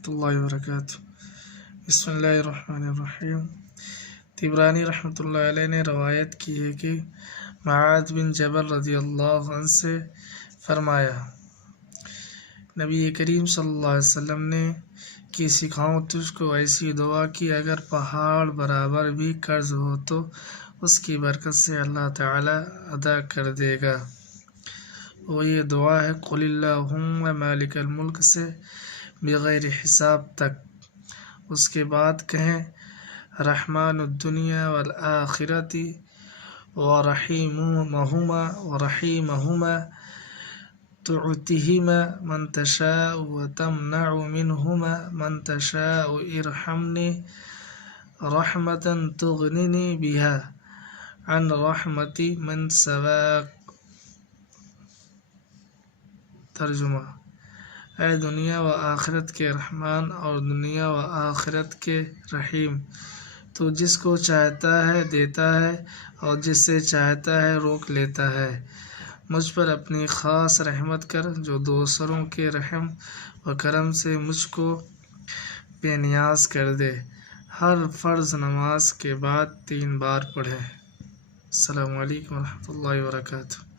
ورحمۃ اللہ وبرکاتہ۔ بسم اللہ الرحمن الرحیم۔ طبرانی رحمۃ اللہ علیہ نے روایت کی ہے کہ معاذ بن جبل رضی اللہ عنہ سے فرمایا، نبی کریم صلی اللہ علیہ وسلم نے کہ سکھاؤں تجھ کو ایسی دعا کی اگر پہاڑ برابر بھی قرض ہو تو اس کی برکت سے اللہ تعالی ادا کر دے گا۔ وہ یہ دعا ہے قل اللہم مالک الملک سے بغیر حساب تک۔ اس کے بعد کہیں رحمن الدنیا والآخرۃ ورحیمہما تعطیہما من تشاء وتمنع منہما من تشاء ارحمنی رحمة تغننی بها عن رحمت من سواک۔ ترجمہ: اے دنیا و آخرت کے رحمان اور دنیا و آخرت کے رحیم، تو جس کو چاہتا ہے دیتا ہے اور جس سے چاہتا ہے روک لیتا ہے۔ مجھ پر اپنی خاص رحمت کر جو دوسروں کے رحم و کرم سے مجھ کو بے نیاز کر دے۔ ہر فرض نماز کے بعد 3 بار پڑھیں۔ السلام علیکم ورحمۃ اللہ وبرکاتہ۔